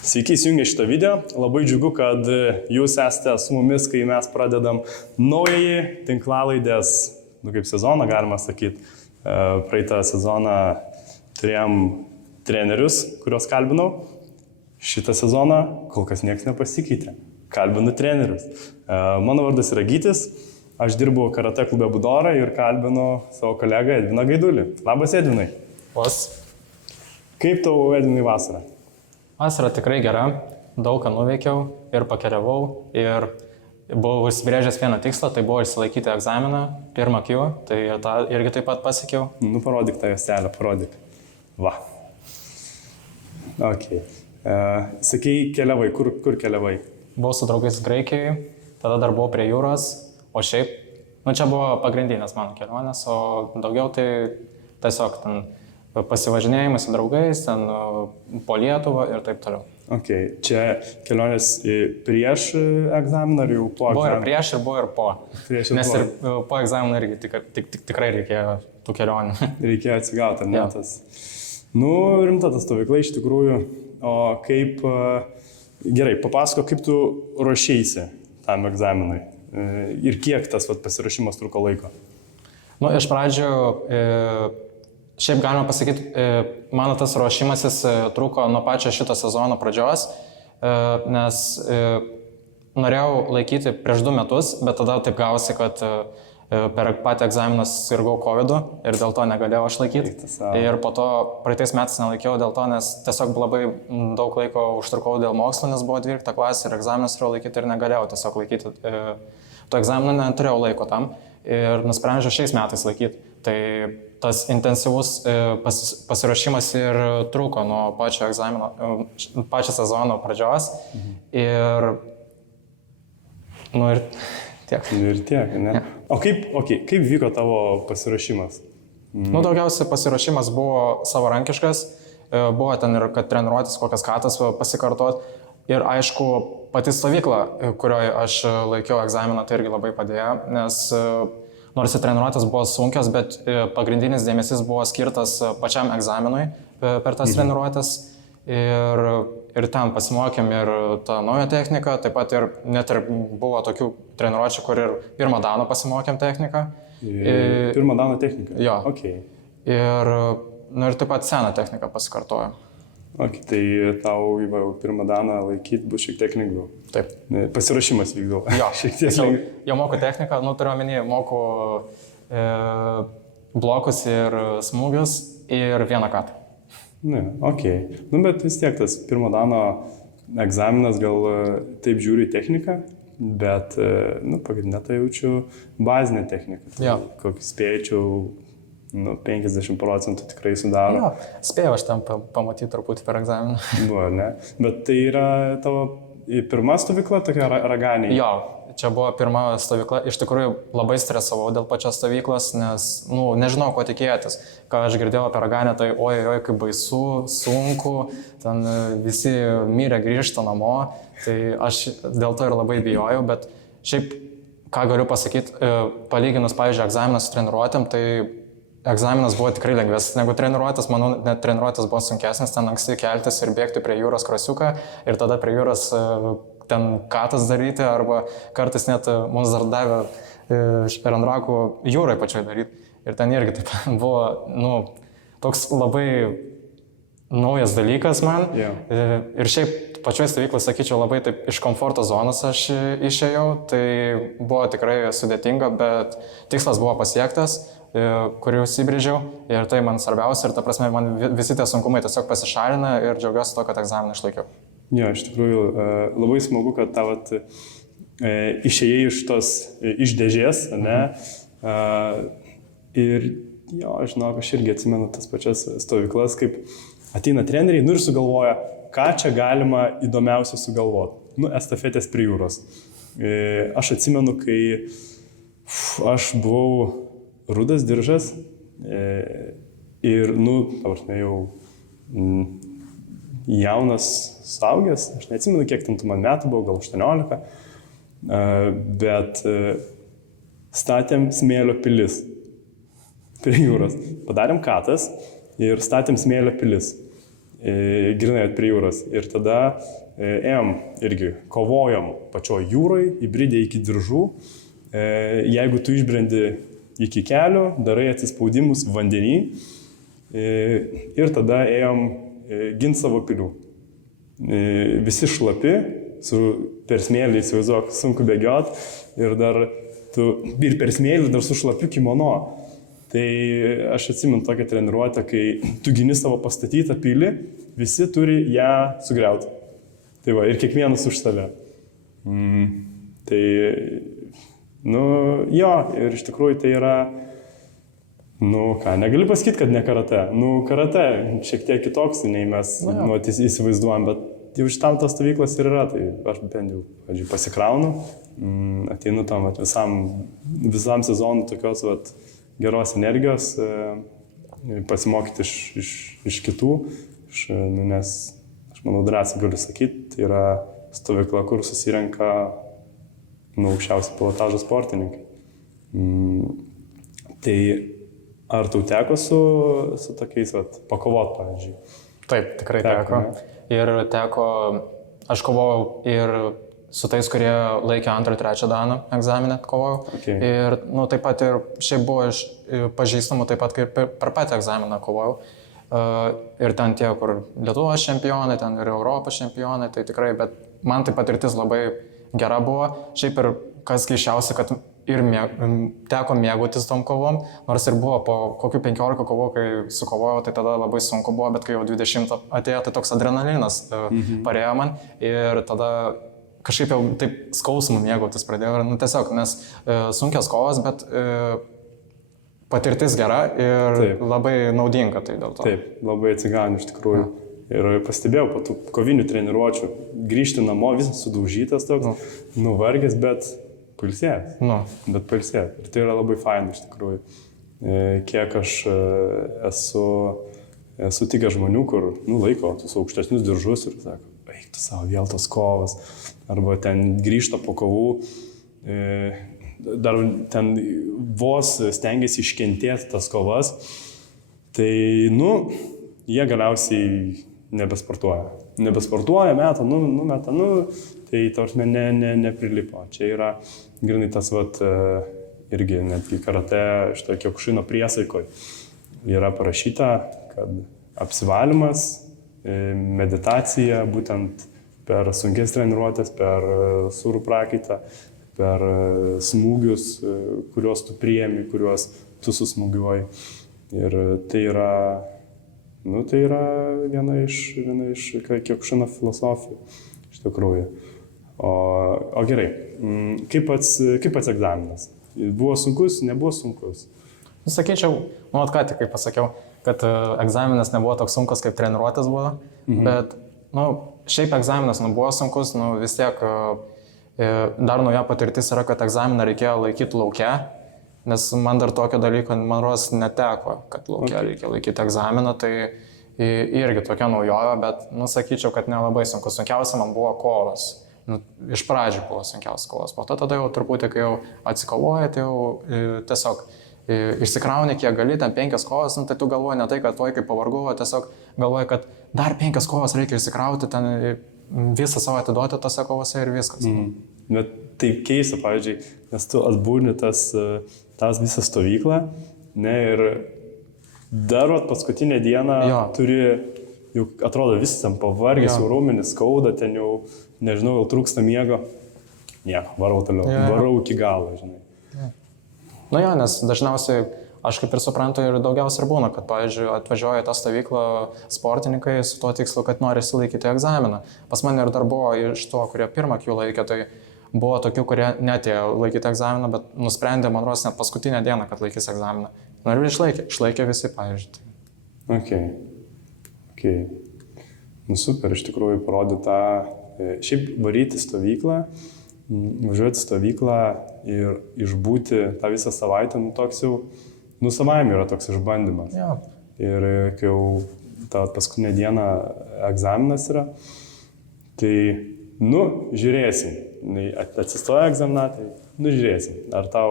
Sveiki įsijungę šitą video. Labai džiugu, kad jūs esate su mumis, kai mes pradedam naująjį tinklalaidės, kaip sezoną, galima sakyti. Praeitą sezoną turėjom trenerius, kuriuos kalbinau. Šitą sezoną kol kas niekas nepasikeitė. Kalbinu trenerius. Mano vardas yra Gytis. Aš dirbu Karate klube Budora ir kalbinu savo kolegą Edviną Gaidulį. Labas, Edvinai. Kaip tau, Edvinai, vasara? Vasara tikrai gera, daug ką nuveikiau ir pakeliavau ir buvau užsibrėžęs vieną tikslą, tai buvo išsilaikyti egzaminą, pirmą Q, tai tą irgi taip pat pasiekiau. Nu, parodyk tą juostelę, parodyk. Va. Ok. Sakei, keliavai, kur keliavai? Buvau su draugais Graikijoje, tada dar buvau prie jūros, o šiaip, čia buvo pagrindinės mano kelionės, o daugiau tai tiesiog ten pasivažinėjimas su draugais, ten po Lietuvą ir taip toliau. Ok, čia kelionės prieš egzaminą ar jau po egzaminą? Buvo ir prieš, ir buvo ir po. Nes ir po egzaminą irgi tikrai reikėjo tų kelionių. Reikėjo atsigauti, ar ne tas? Nu, rimta ta stovykla iš tikrųjų. O kaip, gerai, papasako, kaip tu ruošeisi tam egzaminui ir kiek tas pasiruošimas truko laiko? Nu, iš pradžių, šiaip galima pasakyti, mano tas ruošimasis truko nuo pačio šito sezono pradžios, nes norėjau laikyti prieš 2 metus, bet tada taip gavosi, kad per patį egzaminą sirgau COVID ir dėl to negalėjau aš laikyti. Ir po to praeitais metais nelaikiau dėl to, nes tiesiog labai daug laiko užtrukau dėl mokslo, nes buvo 12 klasė ir egzaminas turėjau laikyti ir negalėjau tiesiog laikyti. To egzaminą neturėjau laiko tam ir nusprendžiau šiais metais laikyti. Tai tas intensyvus pasiruošimas ir truko nuo pačio egzamino, pačio sezono pradžios ir tiek. Ir tiek, ne? Ja. O kaip vyko tavo pasiruošimas? Daugiausiai pasiruošimas buvo savarankiškas, buvo ten ir kad treniruotis kokias katas pasikartot ir aišku pati stovykla, kurioje aš laikiau egzaminą, tai irgi labai padėjo, nes nors ir treniruotės buvo sunkios, bet pagrindinis dėmesys buvo skirtas pačiam egzaminui per tas treniruotės ir ten pasimokėm ir tą naują techniką, taip pat ir net ir buvo tokių treniruočių, kur ir pirmą daną pasimokėm techniką. Pirmą daną techniką? Jo. Okay. Ir taip pat seną techniką pasikartojom. Okay, tai tau pirmą daną laikyti bus šiek tiek lengviau. Taip. Pasiruošimas vykdavo. Jo, šiek tiek lengviau. Jau moku techniką, turiu omeny, moku blokus ir smūgius ir vieną katą. Ne, ok. Bet vis tiek tas pirmo dano egzaminas gal taip žiūri į techniką, bet, pagrindinę tai jaučiu bazinę techniką. Jo. Kokį spėčiau, 50% tikrai sudaro. Jo, spėjau aš tam pamatyti truputį per egzaminą. Buvo, ne? Bet tai yra tavo pirma stovykla, tokia Raganėje? Jo, čia buvo pirma stovykla. Iš tikrųjų labai stresavau dėl pačios stovyklos, nes, nežinau, ko tikėtis. Ką aš girdėjau apie Raganę, tai oi, kaip baisu, sunku, ten visi mirė grįžta namo, tai aš dėl to ir labai bijojau, bet šiaip, ką galiu pasakyti, palyginus, pavyzdžiui, egzaminą su treniruotėm, tai egzaminas buvo tikrai lengvesnis negu treniruotės, manau, net treniruotės buvo sunkesnis, ten anksti keltis ir bėgti prie jūros krosiuką ir tada prie jūros ten katas daryti, arba kartais net mums dar davė per ant rakų jūrai pačioj daryti. Ir ten irgi taip buvo, toks labai naujas dalykas man. Yeah. Ir šiaip pačioj stovyklai, sakyčiau, labai taip iš komforto zonos aš išėjau, tai buvo tikrai sudėtinga, bet tikslas buvo pasiektas, kurį užsibrėžiau ir tai man svarbiausia ir ta prasme man visi tie sunkumai tiesiog pasišalina ir džiaugiuosi to, kad egzaminą išlaikiau. Jo, iš tikrųjų labai smagu, kad tau išėjai iš dėžės, ne? Ir jo, žinau, aš irgi atsimenu tas pačias stovyklas, kaip ateina treneriai, ir sugalvoja, ką čia galima įdomiausia sugalvoti. Estafetės prie jūros. Aš atsimenu, kai aš buvau rudas diržas ir, jau jaunas suaugęs, aš neatsimenu, kiek ten man metų buvo, gal 18, bet statėm smėlio pilis prie jūros. Padarėm katas ir statėm smėlio pilis. grinai prie jūros. Ir tada ėjom irgi, kovojom pačioj jūroj, įbridę iki diržų. Jeigu tu išbrendi iki kelių, darai atsispaudimus vandenį ir tada ėjom ginti savo pilių. Visi šlapi, per smėlį, įsivaizduok, sunku bėgiot ir dar ir per smėlį dar su šlapiu kimono. Tai aš atsimenu tokią treniruotę, kai tu gini savo pastatytą pilį, visi turi ją sugriauti. Tai va, ir kiekvienas už save. Tai, jo, ir iš tikrųjų tai yra, negali pasakyti, kad ne karate. Karate šiek tiek kitoks, nei mes įsivaizduojam, bet jau šitam tos stovyklas ir yra. Tai aš bent jau pasikraunu, ateinu tam visam sezonui tokios geros energijos, pasimokyti iš kitų, nes aš manau drąsiai galiu sakyti, tai yra stovykla, kur susirenka aukščiausio pilotažo sportininkai. Tai ar tau teko su tokiais pakovot, pavyzdžiui? Taip, tikrai teko. Ir teko, aš kovojau ir su tais, kurie laikė 2-3 daną egzaminę kovojau. Okay. Ir taip pat ir šiaip buvo iš pažįstamų, taip pat kaip per patį egzaminą kovojau. Ir ten tie, kur Lietuvos čempionai, ten ir Europos čempionai, tai tikrai, bet man tai patirtis labai gera buvo. Šiaip ir kas keiščiausia, kad ir teko mėgautis tom kovom, nors ir buvo po kokių 15 kovų, kai sukovojau, tai tada labai sunku buvo, bet kai jau 20 atėjo, tai toks adrenalinas parėjo man ir tada kažkaip jau taip skausmų mėgautis pradėjau. Tiesiog, nes sunkios kovos, bet patirtis gera ir taip, labai naudinga tai dėl to. Taip, labai atsigauni iš tikrųjų. Ir pastebėjau po tų kovinių treniruočių, grįžti namo visas sudaužytas toks, nuvargęs, bet pailsėjęs. Bet pailsėjęs. Ir tai yra labai faina iš tikrųjų. Kiek aš esu tikęs žmonių, kur laiko tuos aukštesnius diržus ir sako, eik tu savo vėl tos kovas. Arba ten grįžta po kovų, dar ten vos stengiasi iškentėti tas kovas, tai, jie galiausiai nebesportuoja. Nebesportuoja, meta, tai tarsi neprilipo. Čia yra grinai tas, irgi netgi karate, šitą Kiokušino priesaikoj yra parašyta, kad apsivalymas, meditacija, būtent per sunkės treniruotės, per sūrų prakaitą, per smūgius, kuriuos tu priemi, kuriuos tu susmūgiuoji. Ir tai yra viena iš Kiokušino filosofijų, iš tikrųjų. O gerai, kaip pats egzaminas? Buvo sunkus, nebuvo sunkus? Sakyčiau, ką tik kaip pasakiau, kad egzaminas nebuvo toks sunkus, kaip treniruotės buvo, bet šiaip egzaminas buvo sunkus, vis tiek dar nauja patirtis yra, kad egzaminą reikėjo laikyti lauke, nes man dar tokio dalyko, man rodos, neteko, kad lauke reikia laikyti egzaminą, tai irgi tokia naujovė, bet, sakyčiau, kad nelabai sunku. Sunkiausia man buvo kovos. Iš pradžių buvo sunkiausias kovos, po to tada jau truputį, kai jau atsikovoji, tai jau tiesiog išsikrauni, kiek gali, ten 5 kovos, tai tu galvoji ne tai, kad kaip pavargau, tiesiog galvoji, kad dar 5 kovos reikia išsikrauti, ten visą savo atiduoti tose kovose ir viskas. Bet tai keista, pavyzdžiui, nes tu atbūni tas visą stovyklą, ir dar paskutinę dieną turi, jau atrodo visas ten pavargęs, jau raumenis skauda, ten jau, nežinau, jau trūksta miego. Nieko, varau toliau, varau iki galo, žinai. Nes dažniausiai, aš kaip ir suprantu, ir daugiausiai ir būna, kad, pavyzdžiui, atvažiuoja į tą stovyklą sportininkai su tuo tikslu, kad nori išsilaikyti egzaminą. Pas mane ir dar buvo iš to, kurie pirmą Q laikė, tai buvo tokių, kurie netėjo laikyti egzaminą, bet nusprendė, man rodos, net paskutinę dieną, kad laikys egzaminą. Ir išlaikė visi, pavyzdžiui. Okay. Super, iš tikrųjų parodė tą, šiaip varyti stovyklą, važiuoti stovyklą ir išbūti tą visą savaitę, toks jau, savaime yra toks išbandymas. Ir kai jau ta paskutinė diena egzaminas yra, tai, žiūrėsim. Atsistoja egzaminatai, žiūrėsim. Ar tau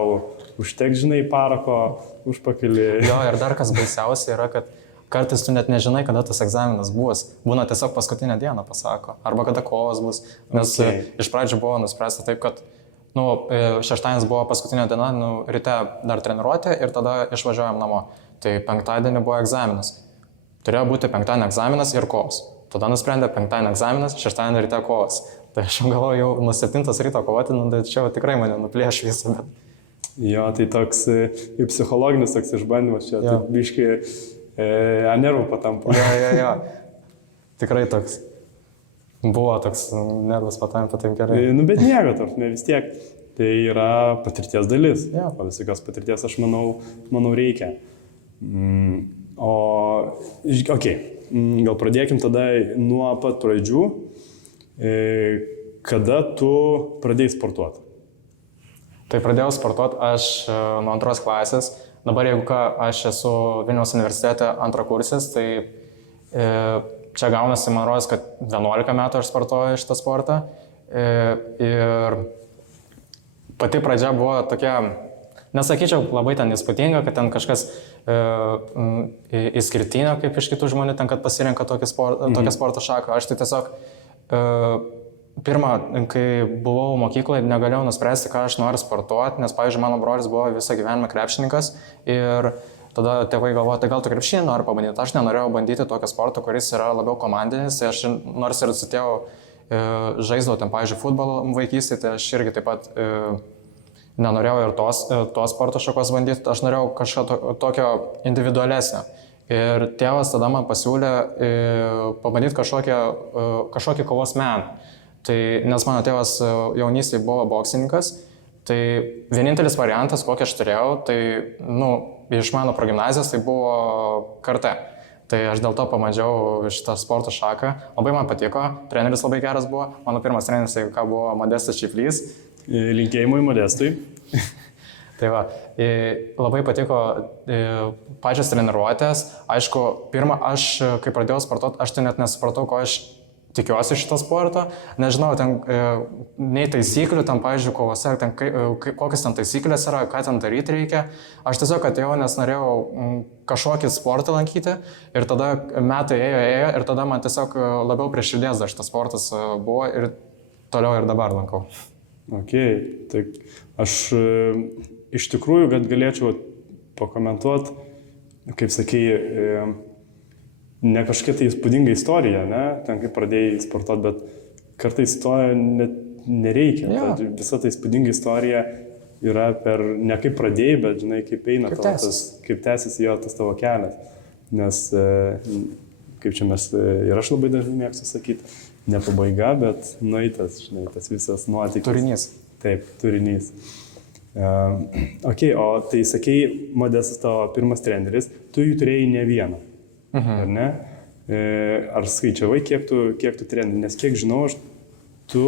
užteks, žinai, parako užpakalį. Ir dar kas baisiausia yra, kad kartais tu net nežinai, kada tas egzaminas bus. Būna tiesiog paskutinę dieną pasako. Arba kada kovas bus. Nes iš pradžių buvo nuspręsta taip, kad šeštadienis buvo paskutinė diena, ryte dar treniruotė ir tada išvažiuojam namo. Tai penktadienį buvo egzaminas. Turėjo būti penktadienį egzaminas ir kovas. Tada nusprendė penktadienį egzaminas, šeštadienį ryte kovas. Tai aš galvoju, jau nuo 7 ryto kovoti, tai čia tikrai mane nuplėš visą. Bet... Jo, tai toks ir psichologinis toks išbandymas čia, taip biškai nervų patampa. Jo. Tikrai toks. Buvo toks nervas patampa, taip gerai. Bet nieko, vis tiek. Tai yra patirties dalis. Ja. O visokios patirties, aš manau reikia. Gal pradėkim tada nuo pat pradžių. Kada tu pradėjai sportuoti? Tai pradėjau sportuoti aš nuo 2 klasės. Dabar jeigu aš esu Vilniaus universitete antrakursis, tai čia gaunasi, man rodos, kad 11 metų aš sportuoju šitą sportą. Ir pati pradžia buvo tokia, nesakyčiau labai ten įspūdinga, kad ten kažkas išskirtinio kaip iš kitų žmonių, ten kad pasirenka tokią sporto šaką. Aš tai tiesiog pirmą, kai buvau mokykloje, negalėjau nuspręsti, ką aš noriu sportuoti, nes, pavyzdžiui, mano brolis buvo visą gyvenimą krepšininkas ir tada tėvai galvojo, tai gal tu krepšinį nori pabandyti. Aš nenorėjau bandyti tokio sporto, kuris yra labiau komandinis. Aš nors ir su tėvu žaisdavau ten, pavyzdžiui, futbolą vaikystėje, tai aš irgi taip pat nenorėjau ir tos sporto šakos bandyti. Aš norėjau kažką tokio individualesnio. Ir tėvas tada man pasiūlė pabandyti kažkokį kovos meną. Tai, nes mano tėvas jaunystėje buvo boksininkas, tai vienintelis variantas, kokį aš turėjau, tai iš mano progimnazijos tai buvo karate. Tai aš dėl to pabandžiau šitą sporto šaką. Labai man patiko, treneris labai geras buvo. Mano pirmas treneris, buvo Modestas Čiplys. Linkėjimui Modestui. Tai va, labai patiko pačios treniruotės. Aišku, pirmą aš, kai pradėjau sportuoti, aš tai net nesupratau, ko aš tikiuosi šitą sportą. Nežinau, ten nei taisyklių, ten, pavyzdžiui, kovose, ten, kokios ten taisyklės yra, ką ten daryti reikia. Aš tiesiog atėjau, nes norėjau kažkokį sportą lankyti ir tada metai ėjo ir tada man tiesiog labiau prie širdies šitas sportas buvo ir toliau ir dabar lankau. Tai aš iš tikrųjų, kad galėčiau pakomentuoti, kaip sakei, ne kažkokia tai įspūdinga istorija, ne? Ten kaip pradėjai sportuoti, bet kartais to net nereikia. Ja. Visa ta įspūdinga istorija yra per ne kaip pradėjai, bet žinai, kaip eina kaip tęsiasi jo tas tavo kelias. Nes, kaip čia mes, ir aš labai dažnai mėgstu sakyti, ne pabaiga, bet nueitas, žinai, tas visas nuotykis. Turinys. Taip, turinys. O tai sakei, Modestas tavo pirmas treneris, tu jų turėjai ne vieną. Ar ne? Ar skaičiavai, kiek tu treneri? Nes kiek žinau, tu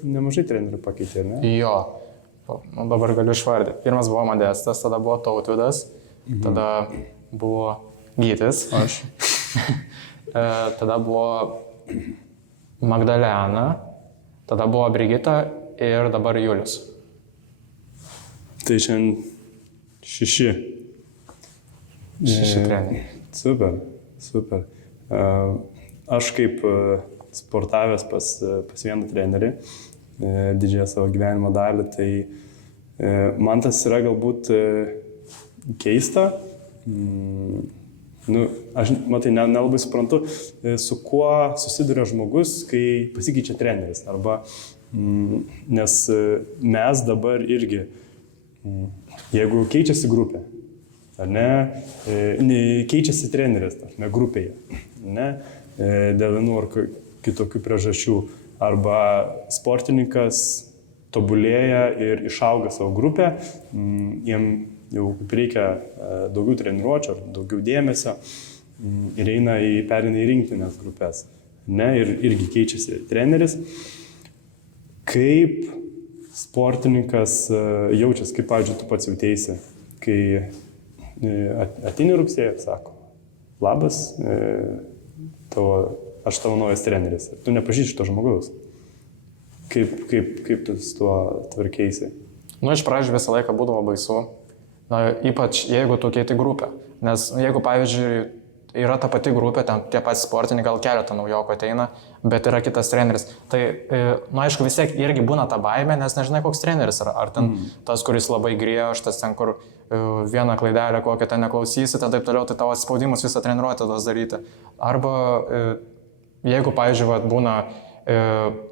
nemažai trenerių pakeitė, ar ne? Jo, dabar galiu išvardyti. Pirmas buvo Modestas, tada buvo Tautvydas, tada buvo Gytis, aš. Tada buvo Magdalena, tada buvo Brigita ir dabar Julius. Tai šiandien 6. 6 treneriai. Super. Aš kaip sportavęs pas vieną trenerį didžiąją savo gyvenimo dalį, tai man tas yra galbūt keista. Aš, matai, nelabai suprantu, su kuo susiduria žmogus, kai pasikeičia treneris. Arba, nes mes dabar irgi, jeigu keičiasi grupė, ar ne, keičiasi treneris, ne, grupėje, ne, dėl vienų ar kitokių priežasčių, arba sportininkas tobulėja ir išauga savo grupę, jiem jau reikia daugiau treniruočio, daugiau dėmesio ir perina į rinktinės grupės, ne, ir irgi keičiasi treneris. Kaip sportininkas jaučiasi, kaip, pavyzdžiui, tu pats jautėsi, kai ateini rugsėjo, sako, labas, aš tavo naujas treneris. Tu nepažįsti šito žmogaus. Kaip tu su tuo tvarkeisi? Iš pradžių visą laiką būdavo baisu. Ypač jeigu tu keiti grupę. Nes jeigu, pavyzdžiui, yra ta pati grupė, ten tie patys sportininkai, gal keletą naujokų ateina, bet yra kitas treneris. Tai, aišku, vis tiek irgi būna ta baimė, nes nežinai, koks treneris yra. Ar ten tas, kuris labai griežtas, ten kur vieną klaidelę kokią ten neklausysi, tai taip toliau, tai tavo spaudimus visą treniruotę tos daryti. Arba jeigu, pavyzdžiui, būna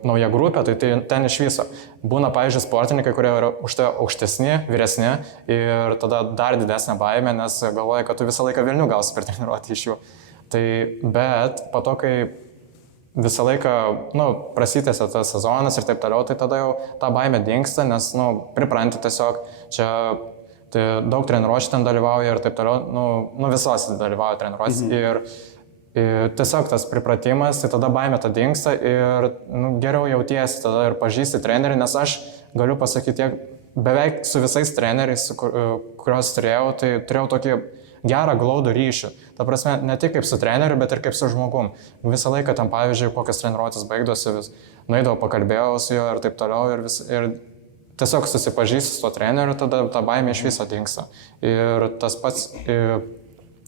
nauja grupė, tai ten iš viso. Būna, pavyzdžiui, sportininkai, kurie yra už tai aukštesni, vyresni ir tada dar didesnė baimė, nes galvoja, kad tu visą laiką Vilnių gausi per treniruotę iš jų. Tai, bet po to, kai visą laiką, prasitęsia tas sezonas ir taip toliau, tai tada jau ta baimė dingsta, nes, pripranti tiesiog, čia tai daug treniruočių ten dalyvauja ir taip toliau, visos dalyvauja treniruočių ir tiesiog tas pripratimas, tai tada baimė ta dingsta ir geriau jautiesi tada ir pažįsti trenerį, nes aš galiu pasakyti, beveik su visais treneriais, kuriuos turėjau, tai turėjau tokį gerą glaudų ryšį. Ta prasme, ne tik kaip su treneriu, bet ir kaip su žmogum. Visą laiką ten, pavyzdžiui, kokias treniruotės baigdosi, nueidavau, pakalbėjau su juo ir taip toliau ir tiesiog susipažįsti su tuo treneriu, tada ta baimė iš viso dingsta. Ir tas pats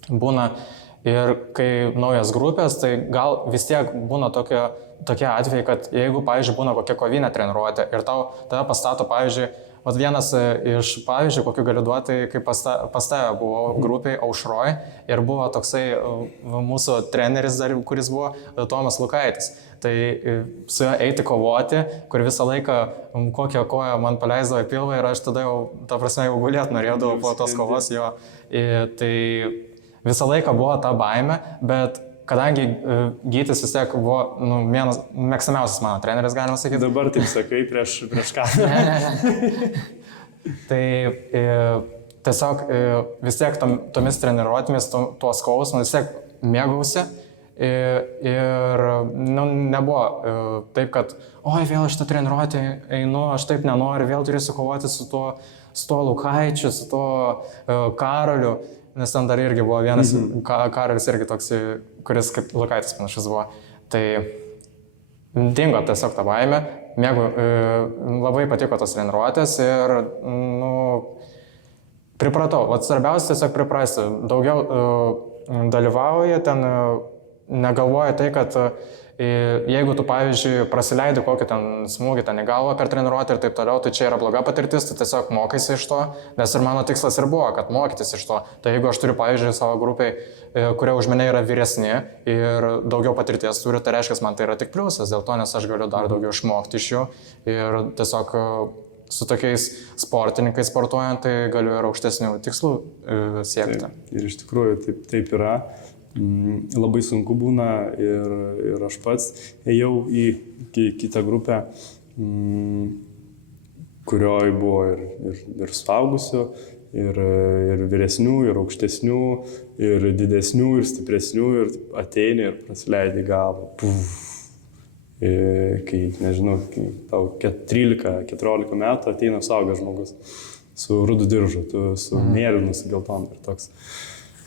būna. Ir kai naujas grupės, tai gal vis tiek būna tokie atvejai, kad jeigu, pavyzdžiui, būna kokia kovinė treniruotė ir tave pastato, pavyzdžiui, vienas iš pavyzdžių, kokiu galiu duoti, kai pas tave buvo grupiai Aušroj ir buvo toksai mūsų treneris, kuris buvo Tomas Lukaitis. Tai su juo eiti kovoti, kur visą laiką kokią koją man paleisdavo į pilvą ir aš tada jau, ta prasme, jau gulėt norėdavau po tos kovos jo. Tai visą laiką buvo ta baimė, bet kadangi Gytis vis tiek buvo vienas mėgstamiausias mano treneris, galima sakyti. Dabar taip sakai prieš ką. Tai tiesiog vis tiek tomis treniruotėmis, tuo skausmu vis tiek mėgausi ir nebuvo taip, kad oi, vėl aš tą treniruotę einu, aš taip nenoriu, vėl turėsiu kovoti su tuo Lukaičiu, su tuo Karoliu. Nes ten dar irgi buvo vienas Karolis irgi toks, kuris kaip Lukaitis panašus buvo. Tai dingo tiesiog tą baimę, labai patiko tos treniruotės ir pripratau. Svarbiausia tiesiog priprasti. Daugiau dalyvauja, ten negalvoja tai, kad jeigu tu, pavyzdžiui, prasileidi kokį ten smūgį ten į galvą per treniruotę ir taip toliau, tai čia yra bloga patirtis, tu tiesiog mokaisi iš to, nes ir mano tikslas ir buvo, kad mokytis iš to. Tai jeigu aš turiu, pavyzdžiui, savo grupiai, kurie už mane yra vyresni ir daugiau patirties turi, tai reiškia, man tai yra tik pliusas, dėl to, nes aš galiu dar daugiau išmokti iš jų ir tiesiog su tokiais sportininkais sportuojant, tai galiu ir aukštesnių tikslų siekti. Taip, ir iš tikrųjų taip yra. Labai sunku būna ir aš pats ėjau į kitą grupę, kurioje buvo ir suaugusių, ir vyresnių, ir aukštesnių, ir didesnių, ir stipresnių, ir ateini ir prasileidi galvą. Kai, nežinau, kai tau 13-14 metų ateina suaugęs žmogus su rudu diržu, su mėlynu, su geltonu ir toks.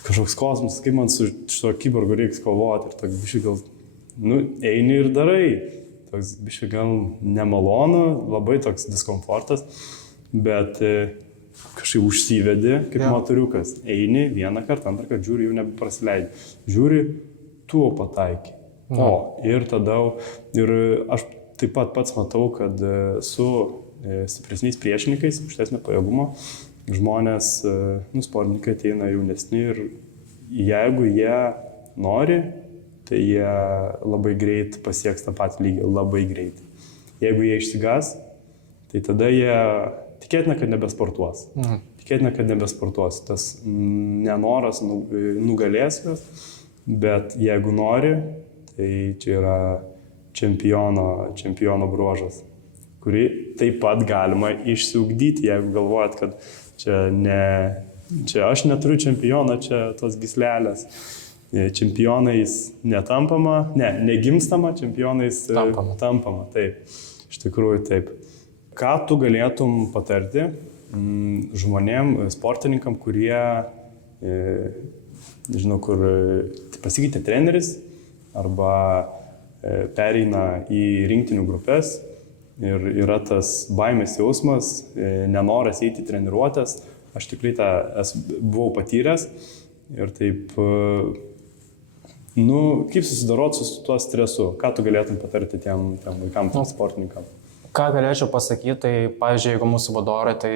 Kažkoks kosmosas, kaip man su šito kiborgu reiks kovoti ir toks biškai gal, eini ir darai. Toks biškai gal nemalonu, labai toks diskomfortas, bet kažkaip užsivedi kaip motoriukas. Eini vieną kartą, antrą kartą, žiūri, jau nebeprasileidži. Žiūri, tu pataikai. Ir tada, ir aš taip pat pats matau, kad su stipresniais priešininkais, aukštesnio pajėgumo, žmonės, sportininkai ateina jaunesni ir jeigu jie nori, tai jie labai greit pasieks tą patį lygį, labai greit. Jeigu jie išsigas, tai tada jie tikėtina, kad nebesportuos. Tikėtina, kad nebesportuos. Tas nenoras nugalės juos, bet jeigu nori, tai čia yra čempiono bruožas, kurį taip pat galima išsiugdyti, jeigu galvojat, kad čia aš neturiu čempiono, čia tos gyslelės. Čempionais negimstama, čempionais tampama. Taip, iš tikrųjų taip. Ką tu galėtum patarti žmonėm, sportininkam, kurie, nežinau, kur pasikeitė treneris arba pereina į rinktinių grupės ir yra tas baimės jausmas, nenoras eiti į treniruotės. Aš tikrai tą buvau patyręs ir taip Kaip susidoroti su tuo stresu? Ką tu galėtum patarti tiem vaikams, sportininkams? Ką galėčiau pasakyti, tai pavyzdžiui, jeigu mūsų vadorai, tai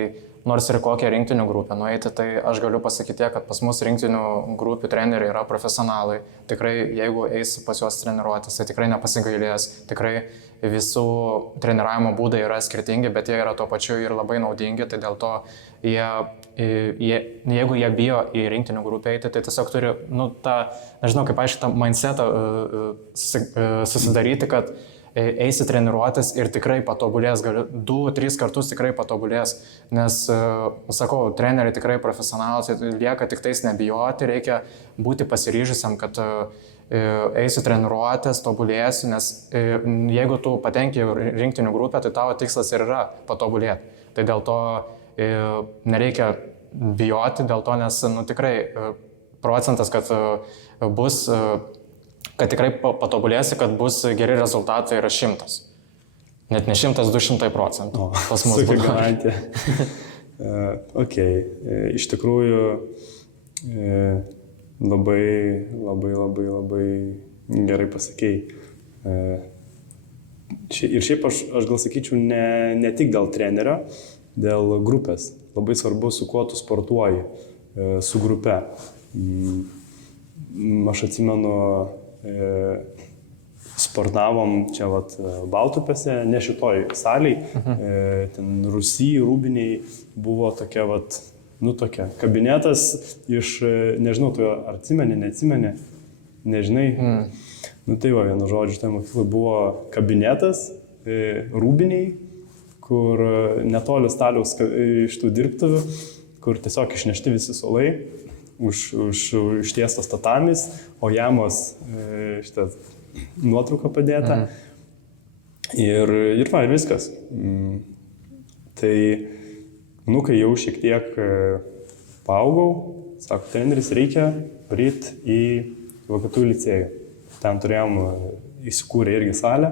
nors ir kokią rinktinių grupę nueiti, tai aš galiu pasakyti tiek, kad pas mus rinktinių grupių treneriai yra profesionalai. Tikrai, jeigu eis pas juos treniruotis, tai tikrai nepasigailės. Tikrai visų treniravimo būdai yra skirtingi, bet jie yra tuo pačiu ir labai naudingi. Tai dėl to, jeigu jie bijo į rinktinių grupę eiti, tai tiesiog turi, nežinau, kaip aiškiai, tą mindsetą susidaryti, kad eisi treniruotis ir tikrai patobulės, 2-3 kartus tikrai patobulės, nes, sakau, treneriai tikrai profesionalai, tai lieka tik tais nebijoti, reikia būti pasiryžusiam, kad eisi treniruotis, tobulėsi, nes jeigu tu patenki į rinktinių grupę, tai tavo tikslas ir yra patobulėti. Tai dėl to nereikia bijoti, dėl to, nes tikrai procentas, kad bus kad tikrai patobulėsi, kad bus geri rezultatai yra 100. Net ne 100-200%. Pas mus būtų garantija. Iš tikrųjų labai gerai pasakėjai. Ir šiaip aš gal sakyčiau ne tik dėl trenerio, dėl grupės. Labai svarbu, su kuo tu sportuoji, su grupe. Aš atsimenu, sportavom čia Baltupėse, ne šitoj saliai, ten Rusy, Rūbiniai buvo tokia tokia kabinetas iš, nežinau, tu ar atsimeni, neatsimeni, nežinai. Tai vienu žodžiu, tai mokyklai buvo kabinetas Rūbiniai, kur netoli staliaus iš tų dirbtuvių, kur tiesiog išnešti visi suolai. Užtiestas tatamis, o jamos šitą nuotrauką padėta. Ir viskas. Tai, kai jau šiek tiek paaugau, sako, treneris, reikia varyti į VKTU licėjų. Ten turėjom įsikūrę irgi salę.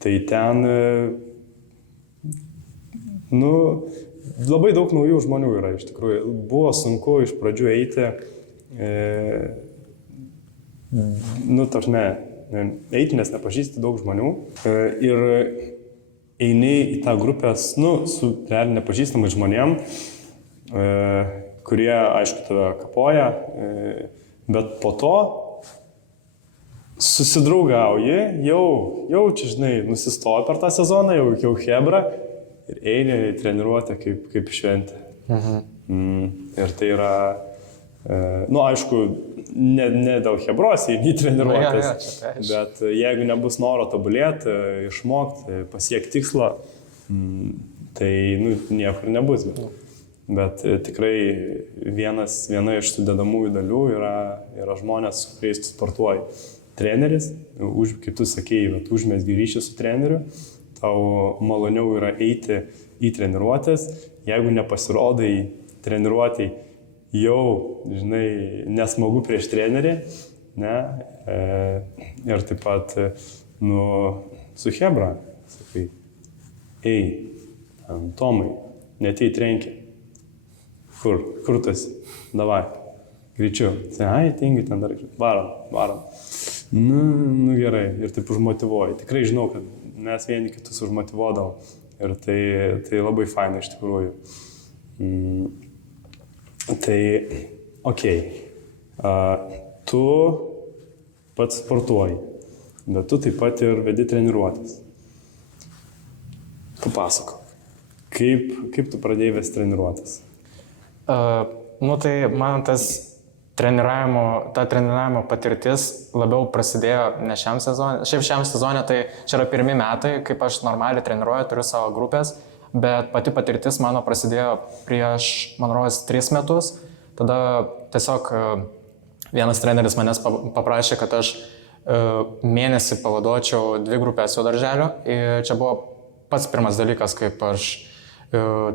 Tai ten, labai daug naujų žmonių yra, iš tikrųjų. Buvo sunku iš pradžių eiti, eiti, nes nepažįsti daug žmonių. Ir eini į tą grupę su realiai nepažįstamais žmonėm, kurie, aišku, tave kapoja, bet po to susidraugauji, jau čia, žinai, nusistoja per tą sezoną, jau hebra. Ir eini į treniruotę kaip šventė. Ir tai yra, aišku, ne dėl hebros eini į treniruotės, bet jeigu nebus noro tobulėti, išmokti, pasiekti tikslą, tai niekur nebus. Bet tikrai viena iš sudedamųjų dalių yra žmonės, su kuriais tu sportuoji. Treneris, kaip tu sakėjai, užmezgi ryšį su treneriu. Tau maloniau yra eiti į treniruotės, jeigu nepasirodai treniruotėj jau, žinai, nesmagu prieš trenerį, ne, ir taip pat, su hebra, sakai, Tomai, netei trenki, kur tu esi, davai, greičiau, tingi ten dar, varom, gerai, ir taip užmotyvuoji, tikrai žinau, kad mes vieni kitus užmotyvuodavom ir tai labai faina iš tikrųjų. Tai, tu pats sportuoji, bet tu taip pat ir vedi treniruotės. Papasakok, kaip tu pradėjai vesti treniruotės? Tai man ta treniravimo patirtis labiau prasidėjo ne šiam sezonui. Šiaip šiam sezonui tai čia yra pirmi metai, kaip aš normaliai treniruoju, turiu savo grupės, bet pati patirtis mano prasidėjo prieš, man rodos, 3 metus. Tada tiesiog vienas treneris manęs paprašė, kad aš mėnesį pavaduočiau 2 grupės jo darželio. Ir čia buvo pats pirmas dalykas, kai aš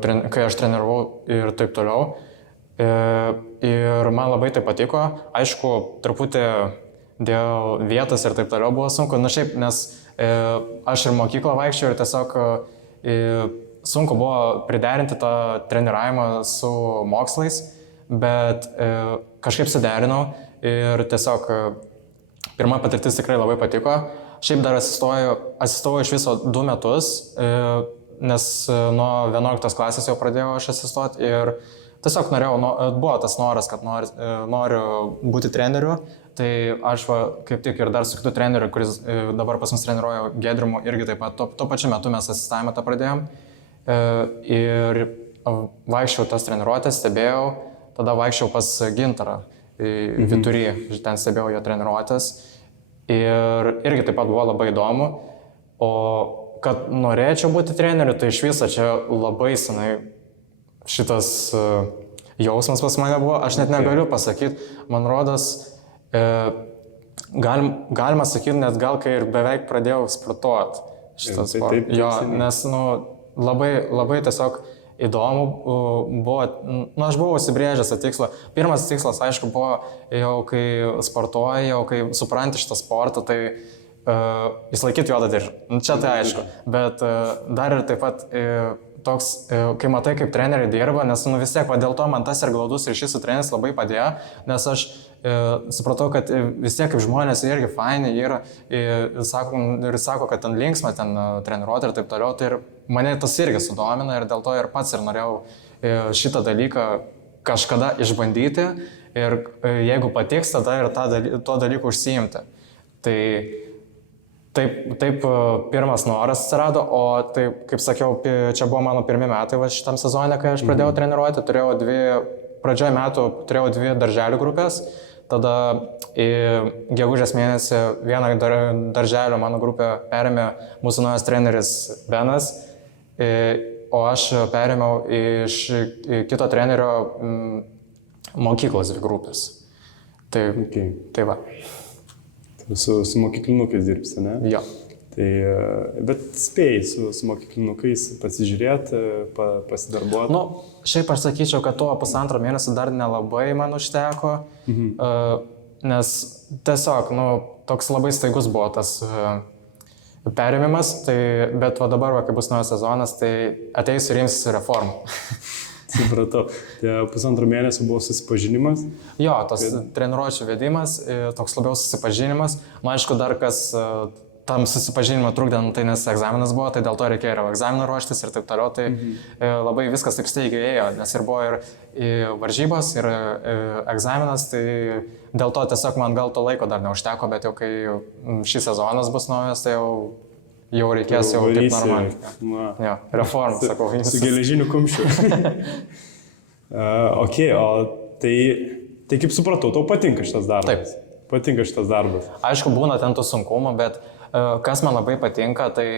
treniravau ir taip toliau. Ir man labai tai patiko. Aišku, truputį dėl vietos ir taip toliau buvo sunku. Šiaip, nes aš ir mokyklą vaikščiau ir tiesiog sunku buvo priderinti tą treniravimą su mokslais, bet kažkaip suderinau ir tiesiog pirma patirtis tikrai labai patiko. Šiaip dar asistojau iš viso 2 metus, nes nuo 11 klasės jau pradėjau aš asistoti ir tiesiog buvo tas noras, kad noriu būti treneriu. Tai aš kaip tik ir dar su kitu treneriu, kuris dabar pas mus treniruoja Gedrimu, irgi taip pat tuo pačiu metu mes asistavimą tą pradėjom. Ir vaikščiau tas treniruotės, stebėjau, tada vaikščiau pas Gintarą Viturį, ten stebėjau jo treniruotės. Ir irgi taip pat buvo labai įdomu. O kad norėčiau būti treneriu, tai iš viso čia labai senai šitas jausmas pas mane buvo. Aš net negaliu pasakyti, man rodos, galima sakyti, net gal kai ir beveik pradėjau sportuoti šitą sportą. Jo, nes labai tiesiog įdomu buvo, aš buvau užsibrėžęs tą tikslą. Pirmas tikslas, aišku, buvo jau kai sportuoji, jau kai supranti šitą sportą, tai įsilaikyti juodą diržą. Čia tai aišku, bet dar ir taip pat toks, kai matai, kaip treneriai dirba, nes vis tiek, dėl to man tas ir glaudus ryšys su treneris labai padėjo, nes aš supratau, kad vis tiek kaip žmonės irgi faini yra ir sako, kad ten linksma, ten treniruoti ir taip toliau, tai ir mane tas irgi sudomina ir dėl to ir pats ir norėjau šitą dalyką kažkada išbandyti ir jeigu patiks, tada ir tuo dalyku užsiimti. Tai taip pirmas noras atsirado, o taip, kaip sakiau, čia buvo mano pirmi metai šitam sezone, kai aš pradėjau treniruoti, pradžioje metų turėjau 2 darželių grupės, tada gegužės mėnesį vieną darželio mano grupę perėmė mūsų naujas treneris Benas, o aš perėmiau iš kito trenerio mokyklos 2 grupės. Tai va. Su mokyklinukais dirbsi, ne? Jo. Tai, bet spėjai su mokyklinukais pasižiūrėti, pasidarbuoti? Šiaip aš sakyčiau, kad tuo 1,5 mėnesio dar nelabai man užteko, nes tiesiog, toks labai staigus buvo tas perėmimas, bet dabar, kai bus naujas sezonas, tai ateisiu ir imsiu reformų. Supratau. Tai 1,5 mėnesio buvo susipažinimas? Jo, tas treniruočių vedimas, toks labiau susipažinimas. Aišku, dar kas tam susipažinimą trukdė, tai nes egzaminas buvo, tai dėl to reikėjo ir egzaminą ruoštis ir taip toliau. Tai labai viskas taip staigiai ėjo, nes ir buvo ir varžybos, ir egzaminas, tai dėl to tiesiog man gal to laiko dar neužteko, bet jau kai šis sezonas bus naujas, tai jau reikės jau taip normaliai. Jo, reformą, sakau. Su geležiniu kumščiu. O tai kaip supratau, tau patinka šitas darbas? Taip. Patinka šitas darbas? Aišku, būna ten tų sunkumų, bet kas man labai patinka, tai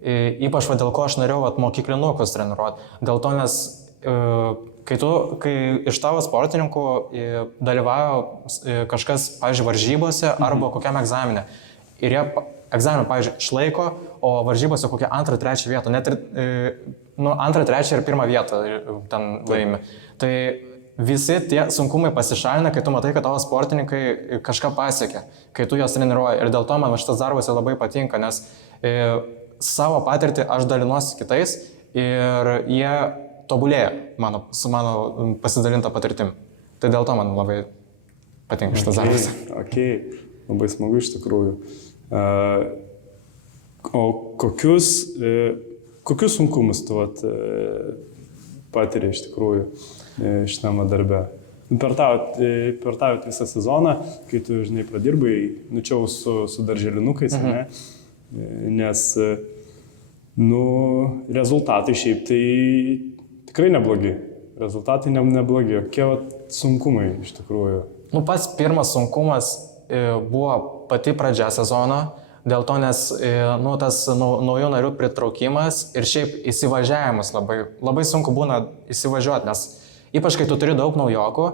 ypač dėl ko aš norėjau mokyklinukus treniruoti. Dėl to, nes kai iš tavo sportininkų dalyvauja kažkas, pavyzdžiui, varžybose arba kokiam egzamine, ir jie egzaminą, pavyzdžiui, išlaiko, o varžybose kokią 2-3 vietą, net ir 2-3 ir 1 vietą ten laimi. Tai visi tie sunkumai pasišalina, kai tu matai, kad tavo sportininkai kažką pasiekia, kai tu juos treniruoji. Ir dėl to man šitas darbas labai patinka, nes savo patirtį aš dalinuosi kitais ir jie tobulėja su mano pasidalinta patirtim. Tai dėl to man labai patinka šitas darbas. Labai smagu iš tikrųjų. O kokius sunkumus tu patiri iš tikrųjų šitame darbe? Per tavo visą sezoną, kai tu, pradirbai, čia su darželinukais, ne? Nes, rezultatai šiaip tai tikrai neblogi. Rezultatai neblogi. Kokie sunkumai iš tikrųjų? Pats pirmas sunkumas buvo pati pradžia sezono, dėl to, nes tas naujų narių pritraukimas ir šiaip įsivažiavimas labai sunku būna įsivažiuoti, nes ypač kai tu turi daug naujokų,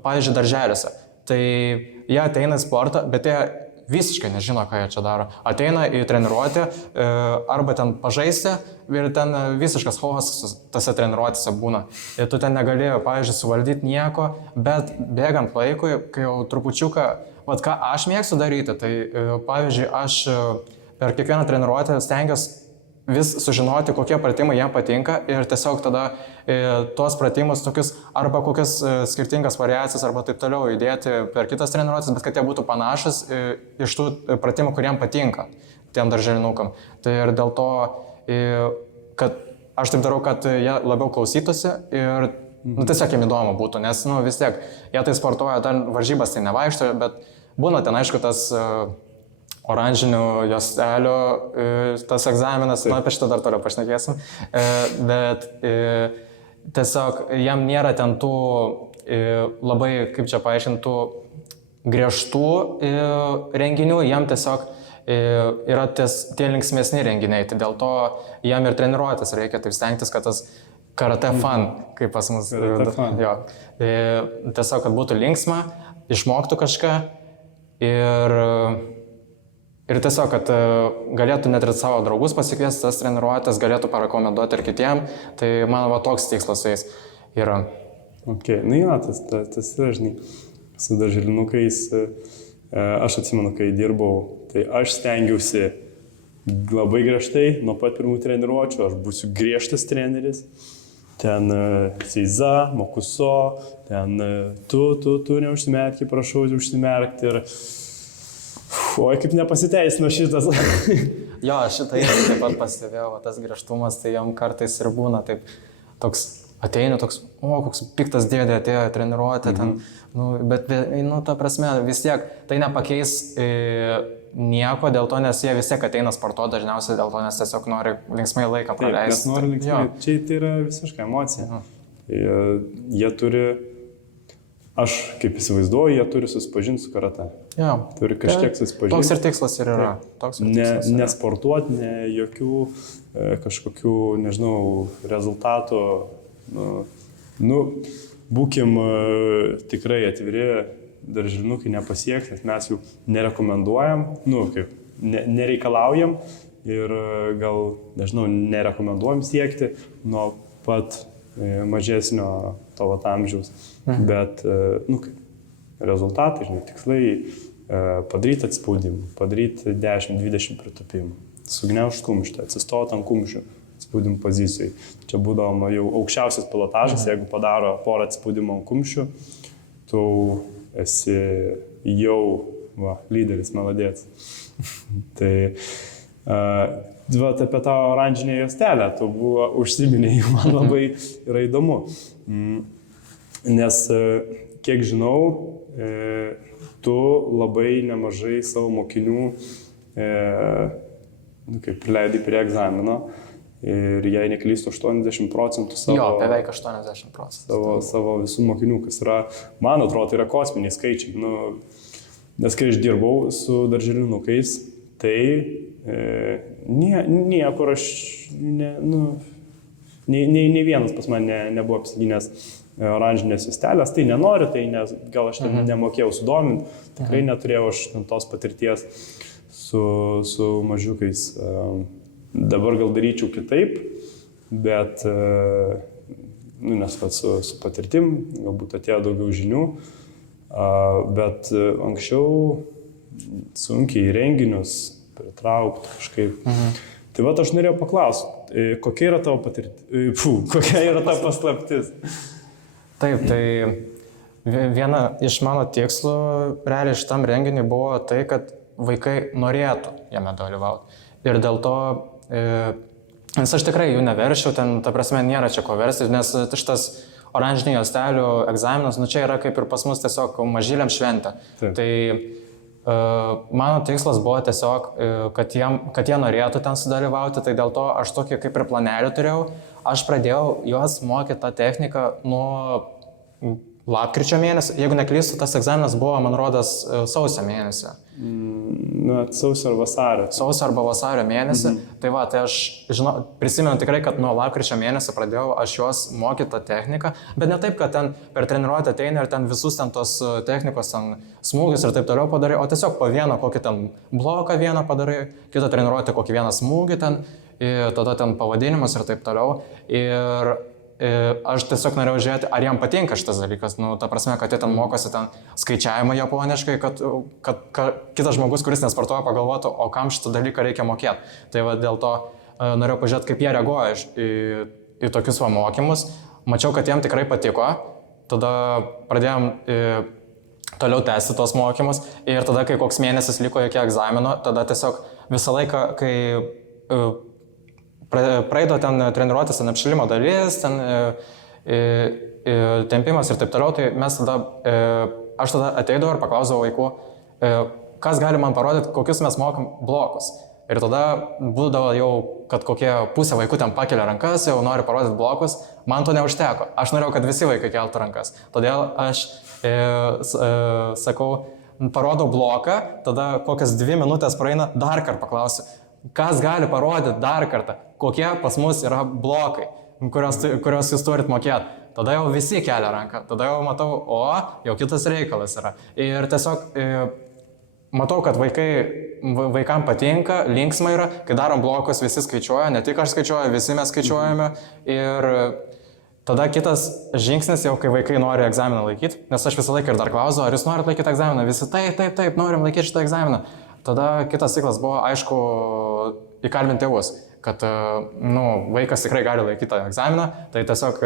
pavyzdžiui, darželiuose, tai jie ateina į sportą, bet jie visiškai nežino, ką jie čia daro. Ateina į treniruotę arba ten pažaisti ir ten visiškas chaosas tose treniruotėse būna. Ir tu ten negalėjai, pavyzdžiui, suvaldyti nieko, bet bėgant laikui, kai jau trupučiuką, ką aš mėgstu daryti, tai pavyzdžiui, aš per kiekvieną treniruotę stengiuosi vis sužinoti, kokie pratimai jam patinka ir tiesiog tada tuos pratimus tokius arba kokias skirtingas variacijas arba taip toliau įdėti per kitas treniruotės, bet kad jie būtų panašus iš tų pratimų, kuriem patinka tiem darželinukam. Tai ir dėl to, kad aš taip darau, kad jie labiau klausytųsi ir tiesiog jiem įdomu būtų, nes vis tiek jie tai sportuoja, ten varžybas tai nevaikšto, bet būna ten aišku tas oranžinių juostelių, tas egzaminas, apie šitą dar toliau pašnekėsim, bet tiesiog jam nėra ten tų labai, kaip čia paaiškintų, griežtų renginių, jam tiesiog yra tie linksmesni renginiai, tai dėl to jam ir treniruotis reikia taip stengtis, kad tas karate fun, kaip pas mus. Jo, tiesiog, kad būtų linksma, išmoktų kažką ir tiesiog, kad galėtų net ir savo draugus pasikviesti tas treniruotės, galėtų parekomenduoti ir kitiem, tai mano toks tikslas su jais yra. Okay. Jo, tas yra, žinai, su darželinukais, aš atsimenu, kai dirbau, tai aš stengiausi labai griežtai, nuo pat pirmų treniruočių, aš būsiu griežtas treneris, ten Seiza, Mokuso, ten tu neužsimerki, prašau užsimerkti ir oi, kaip nepasiteisino šitas. Jo, šitą irgi taip pat pastebėjau, tas griežtumas, tai jam kartais ir būna taip, toks ateini, toks, koks piktas dėdė atėjo treniruotę ten, bet, ta prasme, vis tiek tai nepakeis nieko dėl to, nes jie vis tiek ateina sportuoti dažniausiai dėl to, nes tiesiog nori linksmai laiką praleisti. Taip, nes nori linksmai, čia tai yra visiškai emocija. Jie turi, aš kaip įsivaizduoju, jie turi susipažinti su karate. Ja. Turi kažkiek susipažinti. Toks ir tikslas ir yra. Nesportuoti, ne jokių kažkokių, nežinau, rezultatų. Būkim tikrai atviri, darželinukai nepasieks, nes mes jų nerekomenduojam, nereikalaujam ir gal, nežinau, nerekomenduojam siekti nuo pat mažesnio tavo amžiaus, bet, rezultatai, žinai, tikslai padaryti atspaudimą, padaryti 10-20 pritupimų, sugniaužti kumštį, atsistoti ant kumščių atspaudimų pozicijai. Čia būdavo jau aukščiausias pilotažas, jeigu padaro porą atspaudimų ant kumščių, tu esi jau lyderis, maladėts. Tai apie tą oranžinę juostelę, tu buvo užsiminėjai, man labai yra įdomu. Nes, kiek žinau, tu labai nemažai savo mokinių prileidai prie egzamino ir jei neklystu 80% savo... Jo, beveik 80%. Savo visų mokinių, kas yra, man atrodo, tai yra kosminiai skaičiai. Nes kai aš dirbau su darželinukais, tai niekur aš, nei vienas pas man nebuvo apsigynęs oranžinės juostelės, tai nenoriu, tai gal aš nemokėjau sudominti, tikrai neturėjau aš tos patirties su mažiukais. Dabar gal daryčiau kitaip, bet, nes su patirtim, galbūt atėjo daugiau žinių, bet anksčiau sunkiai į renginius pritraukti kažkaip. Tai aš norėjau paklausti, kokia yra tavo patirtis, kokia yra tavo paslaptis? Taip, tai viena iš mano tikslų realiai šitam renginiui buvo tai, kad vaikai norėtų jame dalyvauti. Ir dėl to, nes aš tikrai jų neveršiau, ten, ta prasme, nėra čia ko versti, nes šitas oranžinių juostelių egzaminas, čia yra kaip ir pas mus tiesiog mažyliam šventė. Taip. Tai mano tikslas buvo tiesiog, kad jie norėtų ten sudalyvauti, tai dėl to aš tokį kaip ir planelį turėjau. Aš pradėjau juos mokyti tą techniką nuo lapkričio mėnesio. Jeigu neklystu, tas egzaminas buvo, man rodos, sausio mėnesio. Sausio ar vasario. Sausio arba vasario mėnesį. Tai aš prisimenu tikrai, kad nuo lapkričio mėnesio pradėjau aš juos mokyti tą techniką, bet ne taip, kad ten per treniruotę ateini ir ten visus ten tos technikos, ten smūgius ir taip toliau padarai, o tiesiog po vieną kokį ten bloką vieną padarai, kitą treniruotę kokį vieną smūgį ten, tada ten pavadinimus ir taip toliau. Ir aš tiesiog norėjau žiūrėti, ar jam patinka šitas dalykas. Ta prasme, kad jie ten mokosi ten skaičiavimą japoniškai, kad kitas žmogus, kuris nesportuoja, pagalvotų, o kam šitą dalyką reikia mokėti. Tai dėl to norėjau pažiūrėti, kaip jie reaguoja į tokius va mokymus. Mačiau, kad jiem tikrai patiko, tada pradėjom toliau tęsti tos mokymus ir tada, kai koks mėnesis liko iki egzamino, tada tiesiog visą laiką, kai praeido ten treniruotis, ten apšilimo dalis, ten tempimas ir taip toliau, tai mes tada, aš tada ateidavau ir paklausdavau vaikų, kas gali man parodyti, kokius mes mokam blokus. Ir tada būdavo jau, kad kokie pusė vaikų ten pakelia rankas, jau nori parodyti blokus, man to neužteko. Aš norėjau, kad visi vaikai keltų rankas. Todėl aš sakau, parodau bloką, tada kokias 2 minutės praeina, dar kartą paklausiu, kas gali parodyti dar kartą, kokie pas mus yra blokai, kurios jūs turit mokėti. Tada jau visi kelia ranką, tada jau matau, jau kitas reikalas yra. Ir tiesiog matau, kad vaikam patinka, linksma yra, kai darom blokus, visi skaičiuoja, ne tik aš skaičiuoju, visi mes skaičiuojame. Ir tada kitas žingsnis, jau kai vaikai nori egzaminą laikyti, nes aš visą laiką ir dar klausiu, ar jūs norit laikyti egzaminą, visi taip, norim laikyti šitą egzaminą. Tada kitas ciklas buvo, aišku, įkalbinti tėvus, kad vaikas tikrai gali laikyti tą egzaminą, tai tiesiog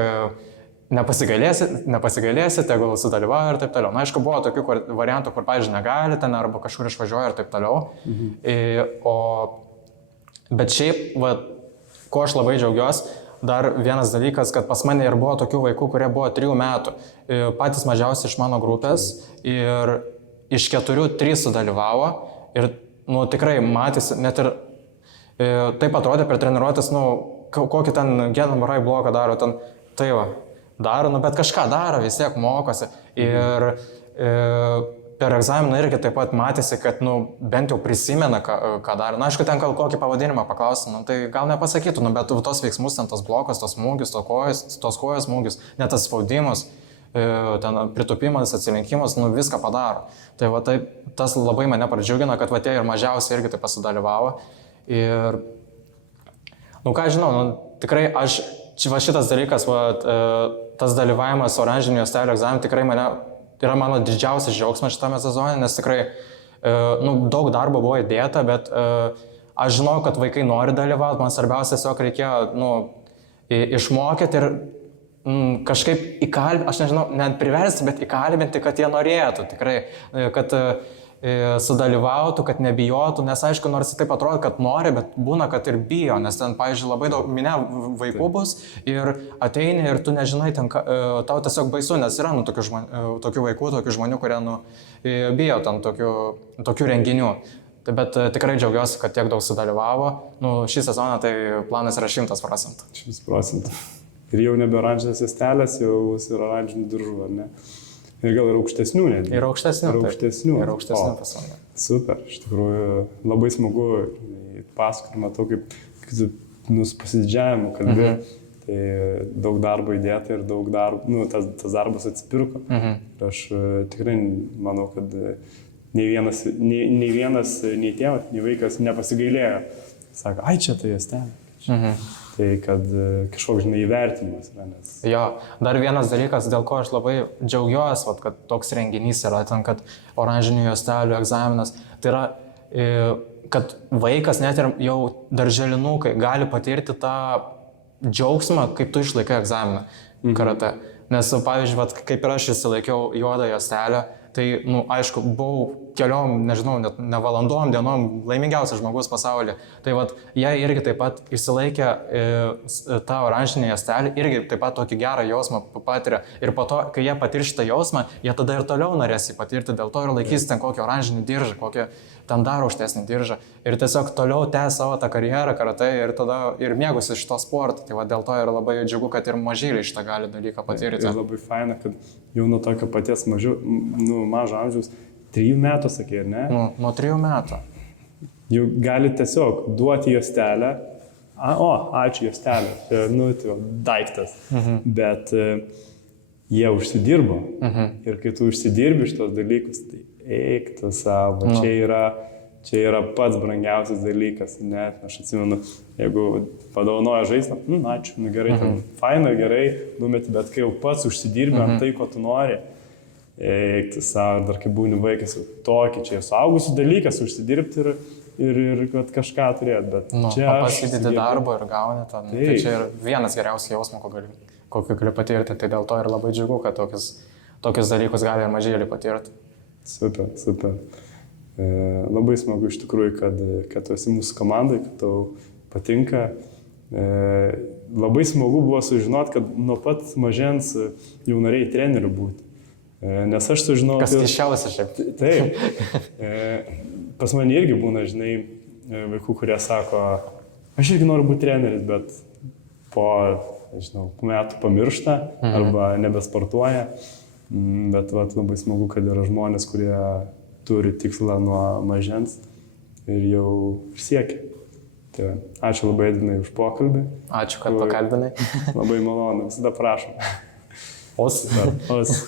nepasigailėsi, tegul sudalyvauja ir taip toliau. Na, aišku, buvo tokių variantų, kur, pavyzdžiui, negali ten arba kažkur išvažiuoja ir taip toliau. Bet šiaip, ko aš labai džiaugiuosi, dar vienas dalykas, kad pas mane ir buvo tokių vaikų, kurie buvo 3 metų, patys mažiausi iš mano grupės ir iš 4 3 sudalyvavo ir tikrai matėsi, net ir taip atrodė per treniruotis, kokį ten Genamarai bloką daro, ten tai va. Daro, bet kažką daro, vis tiek mokosi. Ir per egzaminą irgi taip pat matėsi, kad bent jau prisimena, ką daro. Na, aišku, ten gal kokį pavadinimą paklausti, tai gal nepasakytų, bet tos veiksmus, ten tos blokas, tos smūgius, tos kojos smūgius, net tas spaudimas, ten pritupimas, atsilinkimas, viską padaro. Tai va, tas labai mane pradžiugino, kad va tie ir mažiausiai irgi taip pasidalyvavo. Ir, ką žinau, tikrai aš, šitas dalykas, tas dalyvavimas oranžinių juostelių egzaminų tikrai yra mano didžiausias džiaugsmas šitame sezone, nes tikrai daug darbo buvo įdėta, bet aš žinau, kad vaikai nori dalyvauti, man svarbiausia tiesiog reikėjo išmokyti ir kažkaip įkalbinti, aš nežinau, net priversti, bet įkalbinti, kad jie norėtų tikrai, kad sudalyvautų, kad nebijotų, nes aišku, nors taip atrodo, kad nori, bet būna, kad ir bijo, nes ten, pavyzdžiui, labai daug minė vaikų bus ir ateini ir tu nežinai, tau tiesiog baisu, nes yra tokių vaikų, tokių žmonių, kurie bijo ten tokių renginių. Bet tikrai džiaugiuosi, kad tiek daug sudalyvavo. Šį sezoną tai planas yra 100%. 100%. Ir jau nebe oranžinės juostelės, jau yra oranžinių diržų, ar ne? Ir gal ir aukštesnių netgi. Ir aukštesnių. Ir aukštesnių pasaulyje. Super, iš tikrųjų labai smagu pasakoti, matau, kaip tu pasididžiavimu kalbė. Tai daug darbo įdėta ir daug darbo, tas darbas atsipirko. Aš tikrai manau, kad nei vienas, nei tėvas, nei vaikas nepasigailėjo. Sako, ai čia tai juostelė. Tai kad kažkoks, įvertinimas yra. Jo, dar vienas dalykas, dėl ko aš labai džiaugiuosi, kad toks renginys yra, ten, kad oranžinių juostelių egzaminas, tai yra, kad vaikas, net ir jau darželinukai, gali patirti tą džiaugsmą, kaip tu išlaikai egzaminą karate. Nes, pavyzdžiui, kaip ir aš išsilaikiau juodą juostelę, tai, aišku, buvau keliom, nežinau, net ne valandom, dienom laimingiausias žmogus pasaulyje. Tai jie irgi taip pat išsilaikė tą oranžinį juostelį, irgi taip pat tokį gerą jausmą patiria. Ir po to, kai jie patirs šitą jausmą, jie tada ir toliau norės jį patirti, dėl to ir laikys ten kokį oranžinį diržą, kokį ten dar aukštesnį diržą. Ir tiesiog toliau tęs savo tą karjerą karate ir tada ir mėgusi šito sporto. Tai dėl to yra labai džiugu, kad ir mažyliai šitą gali dalyką patirti. Ir labai faina, kad jau nuo tokio paties mažo amžiaus, 3 metų, sakė, ar ne? Nuo 3 metų. Jau gali tiesiog duoti juostelę. Ačiū juostelė. Tai daiktas. Bet jie užsidirbo. Ir kai tu užsidirbi šitos dalykus, tai eik tu savo. Čia yra pats brangiausias dalykas. Net aš atsimenu, jeigu padovanoja žaislą, ačiū, gerai, faina, gerai, numeti, bet kai jau pats užsidirbi ant tai, ko tu nori, eik tu savo, dar kai būni vaikas, tokį čia suaugusių dalykas užsidirbti ir ir kad kažką turėt, bet Nu, čia aš pasidėti darbo ir gauni tą. Tai Taip. čia ir vienas geriausių jausmų, kokį gali patirti. Tai dėl to ir labai džiugu, kad tokius dalykus gali ir mažėlį patirti. Super, super. Labai smagu iš tikrųjų, kad tu esi mūsų komandai, kad tau patinka. Labai smagu buvo sužinoti, kad nuo pat mažens jau norėjai treneriu būti. Nes aš sužinau... Kas keiščiausia šiaip. Taip. Pas mane irgi būna, žinai, vaikų, kurie sako, aš irgi noriu būti treneris, bet po, nežinau, metų pamiršta arba nebesportuoja. Bet labai smagu, kad yra žmonės, kurie turi tikslą nuo mažens ir jau siekia. Tai ačiū labai, Edvinai, už pokalbį. Ačiū, kad pakalbinai. Labai malonu, visada prašom. Os. Os.